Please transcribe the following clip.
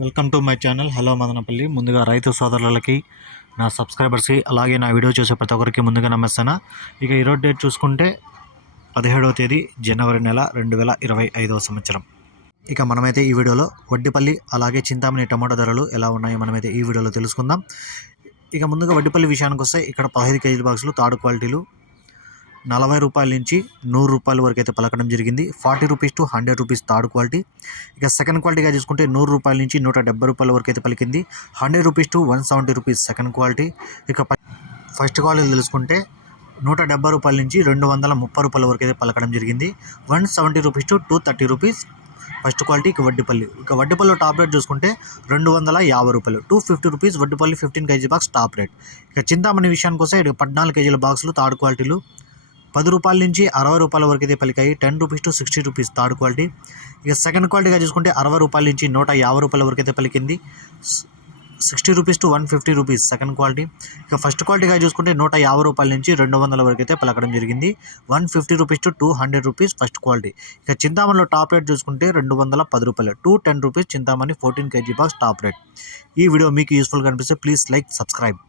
Welcome to my channel. Hello Madanapalle. ముందుగా రైతు సోదరులకి నా సబ్స్క్రైబర్స్కి అలాగే నా వీడియో చూసే ప్రతి ఒక్కరికి ముందుగా నమస్తాను. ఇక ఈరోజు డేట్ చూసుకుంటే పదిహేడవ తేదీ జనవరి నెల రెండు వేల ఇరవై ఐదవ సంవత్సరం. ఇక మనమైతే ఈ వీడియోలో వడ్డిపల్లి అలాగే చింతామణి టమాటో ధరలు ఎలా ఉన్నాయో మనమైతే ఈ వీడియోలో తెలుసుకుందాం. ఇక ముందుగా వడ్డిపల్లి విషయానికి వస్తే ఇక్కడ పదహైదు కేజీల బాక్సులు తాడు క్వాలిటీలు నలభై రూపాయల నుంచి నూరు రూపాయల వరకు అయితే పలకడం జరిగింది. Forty rupees to hundred rupees third quality. ఇక సెకండ్ క్వాలిటీగా చూసుకుంటే నూరు రూపాయల నుంచి నూట డెబ్బై రూపాయల వరకు అయితే పలికింది. Hundred rupees to one seventy rupees second quality. ఇక ఫస్ట్ క్వాలిటీ తెలుసుకుంటే నూట డెబ్బై రూపాయల నుంచి రెండు వందల ముప్పై రూపాయల వరకు అయితే పలకడం జరిగింది. One seventy rupees to two thirty rupees first quality. ఇక వడ్డిపల్లి ఇక వడ్డీపల్లి టాప్ రేట్ చూసుకుంటే రెండు వందల యాభై రూపాయలు. Two fifty rupees Vaddipalli fifteen KG box top rate. ఇక చింతామణి విషయానికి వస్తే ఇక పద్నాలుగు కేజీల బాక్సులు థర్డ్ క్వాలిటీలు. పది రూపాయల నుంచి అరవై రూపాయల వరకు అయితే పలికాయి. Ten rupees to sixty rupees third quality. ఇక సెకండ్ క్వాలిటీగా చూసుకుంటే అరవై రూపాయల నుంచి నూట యాభై రూపాయల వరకు అయితే పలికింది. Sixty rupees to one fifty rupees second quality. ఇక ఫస్ట్ క్వాలిటీగా చూసుకుంటే నూట యాభై రూపాయల నుంచి రెండు వందల వరకు అయితే పలకడం జరిగింది. One fifty rupees to two hundred rupees first quality. ఇక చింతామణిలో టాప్ రేట్ చూసుకుంటే రెండు వందల పది రూపాయలు. Two ten rupees Chintamani fourteen kg box top rate. ఈ వీడియో మీకు యూస్ఫుల్గా అనిపిస్తే ప్లీజ్ లైక్ సబ్స్క్రైబ్.